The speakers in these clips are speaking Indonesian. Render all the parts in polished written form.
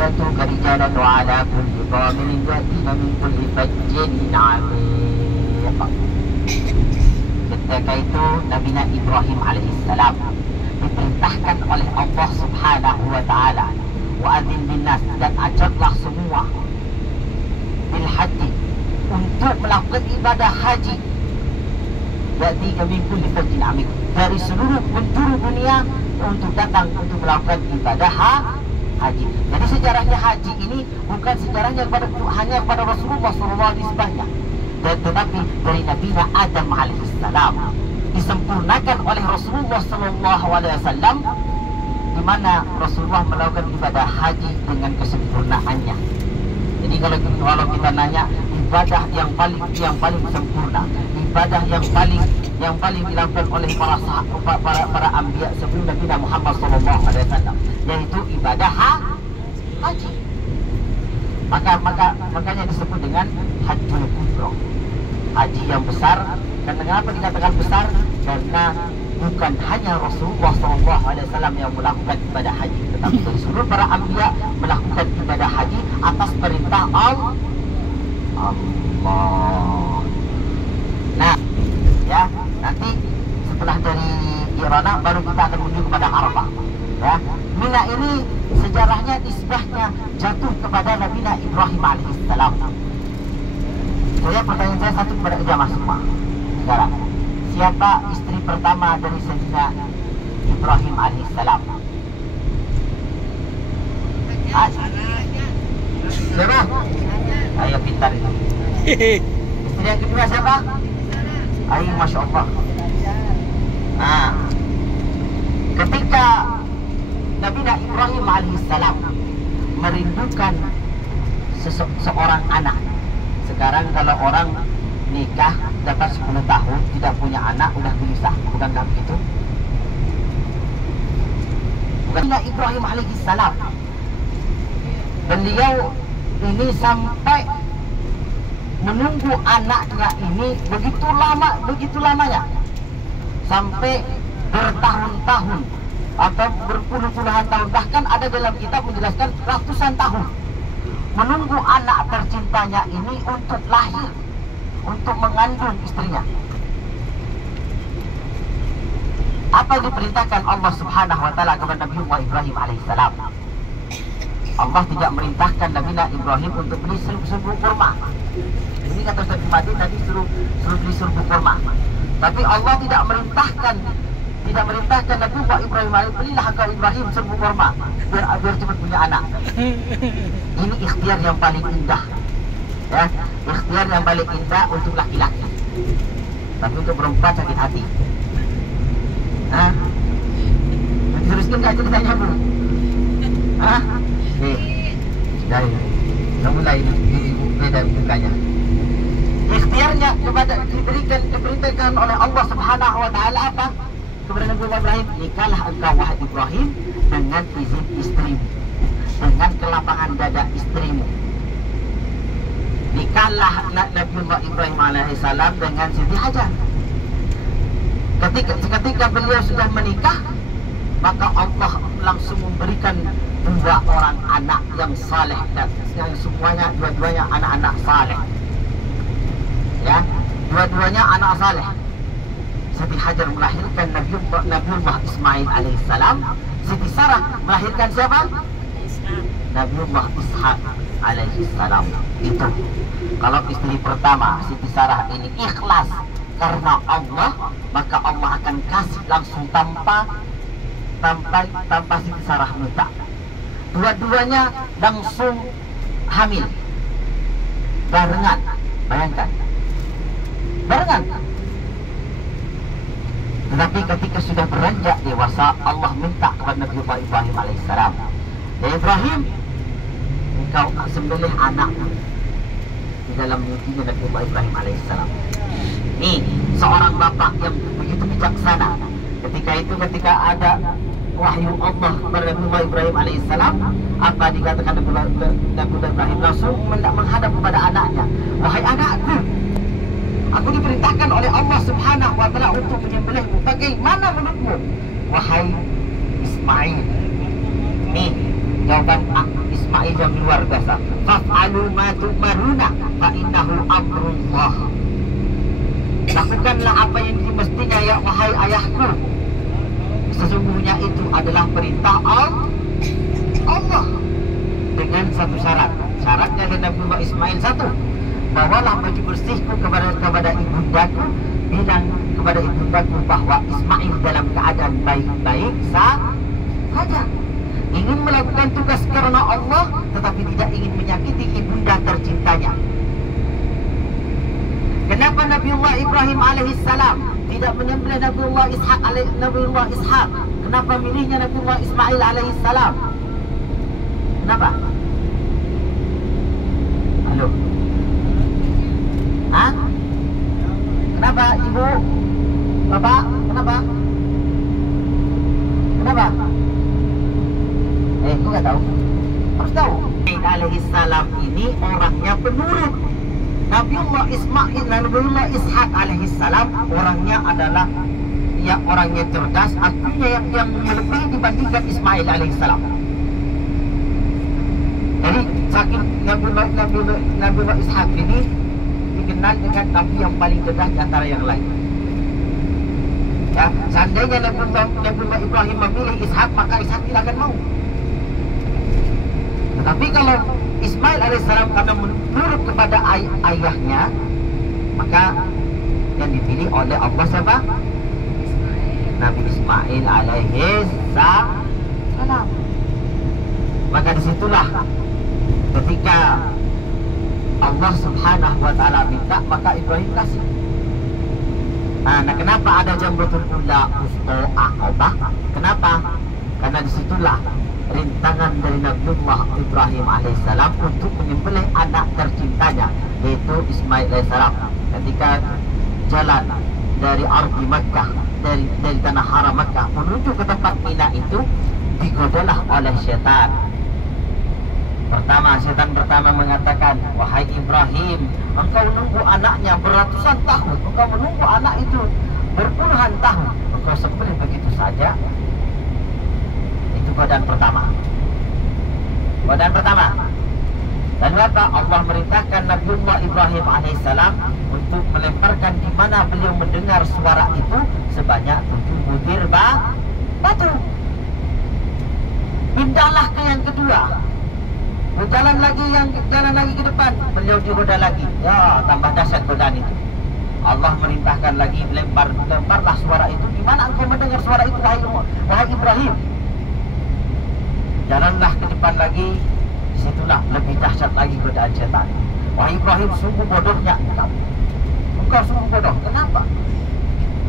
يأتوك رجالا وعلى كل ضامر يأتين من كل فج عميق. Ketika itu Nabi Ibrahim alaihissalam diperintahkan oleh Allah subhanahu wa ta'ala, wa'adzin binnas, dan ajarlah semua bil haji, untuk melakukan ibadah haji. Jadi kami pun difajin amik, dari seluruh penjuru dunia untuk datang untuk melakukan ibadah haji. Jadi sejarahnya haji ini bukan sejarahnya hanya kepada Rasulullah SAW nisbahnya, tetapi dari Nabi Adam alaihissalam disempurnakan oleh Rasulullah SAW, di mana Rasulullah melakukan ibadah haji dengan kesempurnaannya. Jadi kalau kita nanya ibadah yang paling sempurna, ibadah yang paling dilakukan oleh para anbiya sebelum Nabi Muhammad SAW, yaitu ibadah haji. Makanya disebut dengan Hajjul Kubra, haji yang besar. Dan kenapa dikatakan besar? Karena bukan hanya Rasulullah SAW yang melakukan ibadah haji, tetapi seluruh para anbiya melakukan ibadah haji atas perintah Allah. Nah, ya, nanti setelah dari Irana baru kita akan menuju kepada Arafah. Ya, Mina ini sejarahnya nisbahnya jatuh kepada Nabi Ibrahim alaihissalam. Saya pertanyaan saya satu kepada jamaah semua. Sekarang, siapa istri pertama dari Sayyidina Ibrahim alaihissalam? Siapa? Ayo pintar itu. Istri yang kedua siapa? Ayo, Masya Allah. Nah, ketika Nabi Ibrahim alaihissalam merindukan seorang anak. Sekarang kalau orang nikah dapat 10 tahun tidak punya anak udah gelisah, bukan nggak begitu? Bukan. Nabi Ibrahim alaihissalam, beliau ini sampai menunggu anaknya ini begitu lamanya, sampai bertahun-tahun atau berpuluh-puluhan tahun, bahkan ada dalam kitab menjelaskan ratusan tahun menunggu anak tercintanya ini untuk lahir, untuk mengandung istrinya. Apa yang diperintahkan Allah Subhanahu wa ta'ala kepada Nabi Ibrahim alaihissalam? Allah tidak merintahkan Nabi Ibrahim untuk beli serbuk kurma. Ini kata Ustaz Madi tadi suruh beli serbuk kurma. Tapi Allah tidak merintahkan Nabi Ibrahim alaihissalam, belilah engkau Ibrahim serbuk kurma biar cepat punya anak. Ini ikhtiar yang paling indah, ya, ikhtiar yang paling indah untuk laki-laki. Tapi untuk perempuan sakit hati. Hah? Diteruskan nggak ceritanya, Bu? Hah? Sudah ya. Kita mulai ibu beda bukanya. Ikhtiarnya diperintahkan oleh Allah Subhanahu wa ta'ala apa? Kepada Nabi Ibrahim, nikahlah engkau wahai Ibrahim dengan izin istrimu, dengan kelapangan dada istrimu. Nikahlah Nabi Ibrahim alaihissalam dengan Siti Hajar. Ketika beliau sudah menikah, maka Allah langsung memberikan 2 orang anak yang saleh, dan yang semuanya dua-duanya anak-anak saleh. Ya, dua-duanya anak saleh. Siti Hajar melahirkan Nabiullah Ismail alaihissalam. Siti Sarah melahirkan siapa? Nabiullah Ishaq alaihissalam. Itu kalau istri pertama Siti Sarah ini ikhlas karena Allah, maka Allah akan kasih langsung tanpa Siti Sarah minta. Dua-duanya langsung hamil barengan. Bayangkan, barengan. Tetapi ketika sudah beranjak dewasa, Allah minta kepada Nabi Ibrahim alaihissalam, ya Ibrahim, engkau sembelih anakmu di dalam mimpinya Nabi Ibrahim alaihissalam. Ini seorang bapak yang begitu bijaksana. Ketika ada wahyu Allah kepada Nabi Ibrahim alaihissalam, apa dikatakan Nabi Ibrahim? Langsung menghadap kepada anaknya, wahai anakku, aku diperintahkan oleh Allah Subhanahu wa ta'ala untuk menyembelihmu. Bagaimana menurutmu, wahai Ismail? Nih, jawaban Ismail yang luar biasa. Faf'alu ma tu'maruna fa innahu amrullah. Lakukanlah apa yang dimestinya ya wahai ayahku. Sesungguhnya itu adalah perintah Allah. Dengan satu syarat. Syaratnya dari Nabi Ismail satu. Bawalah baju bersihku kepada ibundaku. Bilang kepada ibundaku bahwa Ismail dalam keadaan baik-baik saja. Ingin melakukan tugas karena Allah, tetapi tidak ingin menyakiti ibunda tercintanya. Kenapa Nabiullah Ibrahim alaihissalam tidak menyembelih Nabiullah Ishak? Kenapa milihnya Nabiullah Ismail alaihissalam? Kenapa? Halo? Hah? Kenapa ibu? Bapak? Kenapa? Kenapa? Aku nggak tahu. Harus tahu. Alaihissalam ini orangnya penurut. Nabiullah Ismail, Nabiullah Ishak alaihissalam orangnya adalah orangnya cerdas, artinya yang lebih dibandingkan Ismail alaihissalam. Jadi saking Nabiullah Ishak ini dikenal dengan nabi yang paling cerdas di antara yang lain. Ya, seandainya Nabiullah Ibrahim memilih Ishak, maka Ishak tidak akan mau. Tetapi kalau Ismail alaihissalam karena menurut kepada ayahnya, maka yang dipilih oleh Allah siapa? Nabi Ismail alaihissalam. Maka disitulah ketika Allah subhanahu wa ta'ala minta, maka Ibrahim kasih. Nah, kenapa ada Jamratul Ula Usto Aqabah? Kenapa? Karena disitulah rintangan dari Nabiullah Ibrahim alaihissalam untuk menyembelih anak tercintanya, yaitu Ismail alaihissalam. Ketika jalan dari Ardi Makkah, dari tanah haram Makkah menuju ke tempat Mina itu, digodalah oleh setan. Setan pertama mengatakan, wahai Ibrahim, engkau menunggu anaknya beratusan tahun, engkau menunggu anak itu berpuluhan tahun, engkau sembelih begitu saja. Itu godaan pertama. Dan apa? Allah merintahkan Nabiullah Ibrahim alaihissalam untuk melemparkan di mana beliau mendengar suara itu sebanyak 7 butir batu. Pindahlah ke yang kedua. Jalan lagi ke depan, beliau digoda lagi. Ya, tambah dahsyat godaan itu. Allah merintahkan lagi, lemparlah suara itu. Di mana engkau mendengar suara itu, wahai Ibrahim? Jalanlah ke depan lagi. Disitulah lebih dahsyat lagi godaan setan. Wahai Ibrahim, sungguh bodohnya engkau sungguh bodoh. Kenapa?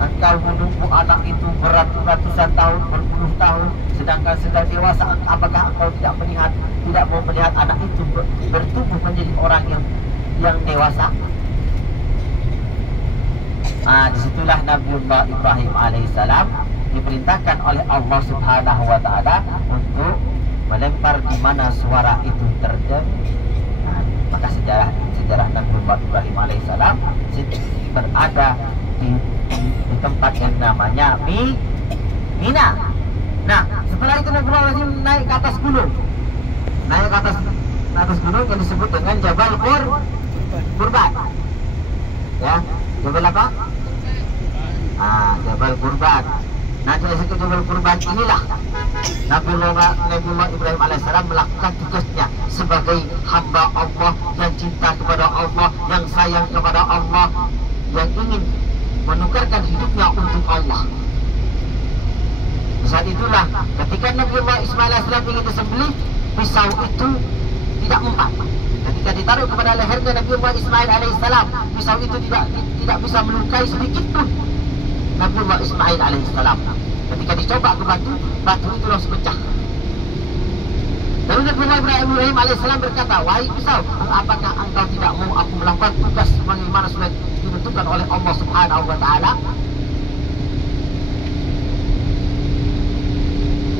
Engkau menunggu anak itu beratus-ratusan tahun, berpuluh tahun, sedangkan sedang dewasa, apakah engkau tidak mau melihat anak itu bertumbuh menjadi orang yang dewasa? Disitulah Nabiullah Ibrahim alaihissalam diperintahkan oleh Allah subhanahu wa ta'ala untuk melempar di mana suara itu terdengar. Maka sejarah Nabiullah Ibrahim alaihissalam berada di tempat yang namanya Mina. Nah, setelah itu Nabiullah Ibrahim naik ke atas gunung. Naik ke atas gunung yang disebut dengan Jabal Qurban. Ya, Jabal apa? Jabal Qurban. Nah, dari situ Jabal Qurban inilah Nabiullah Ibrahim alaihissalam melakukan tugasnya sebagai hamba Allah yang cinta kepada Allah, yang sayang kepada Allah, yang ingin menukarkan hidupnya untuk Allah. Saat itulah ketika Nabiullah Ismail alaihissalam ingin disembelih, pisau itu tidak mempan. Ketika ditaruh kepada lehernya Nabiullah Ismail alaihissalam, pisau itu tidak bisa melukai sedikit pun Nabiullah Ismail alaihissalam. Ketika dicoba ke batu itu langsung pecah. Lalu Nabiullah Ibrahim alaihissalam berkata, wahai pisau, apakah engkau tidak mau aku melakukan tugas sebagaimana sudah ditentukan oleh Allah subhanahu wa ta'ala?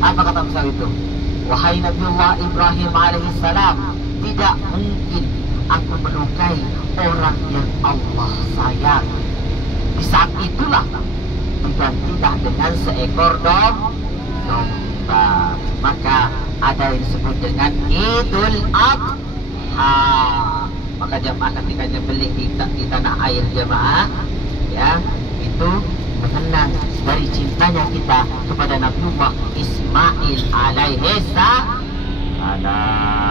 Apa kata pisau itu? Wahai Nabiullah Ibrahim alaihissalam, tidak mungkin aku melukai orang yang Allah sayang. Di saat itulah digantilah dengan seekor domba. Maka ada kita disebut dengan Idul Adha. Maka jamaah ketika beli di tanah air jamaah, ya, itu mengenang dari cintanya kita kepada Nabiullah Ismail alaihi salam.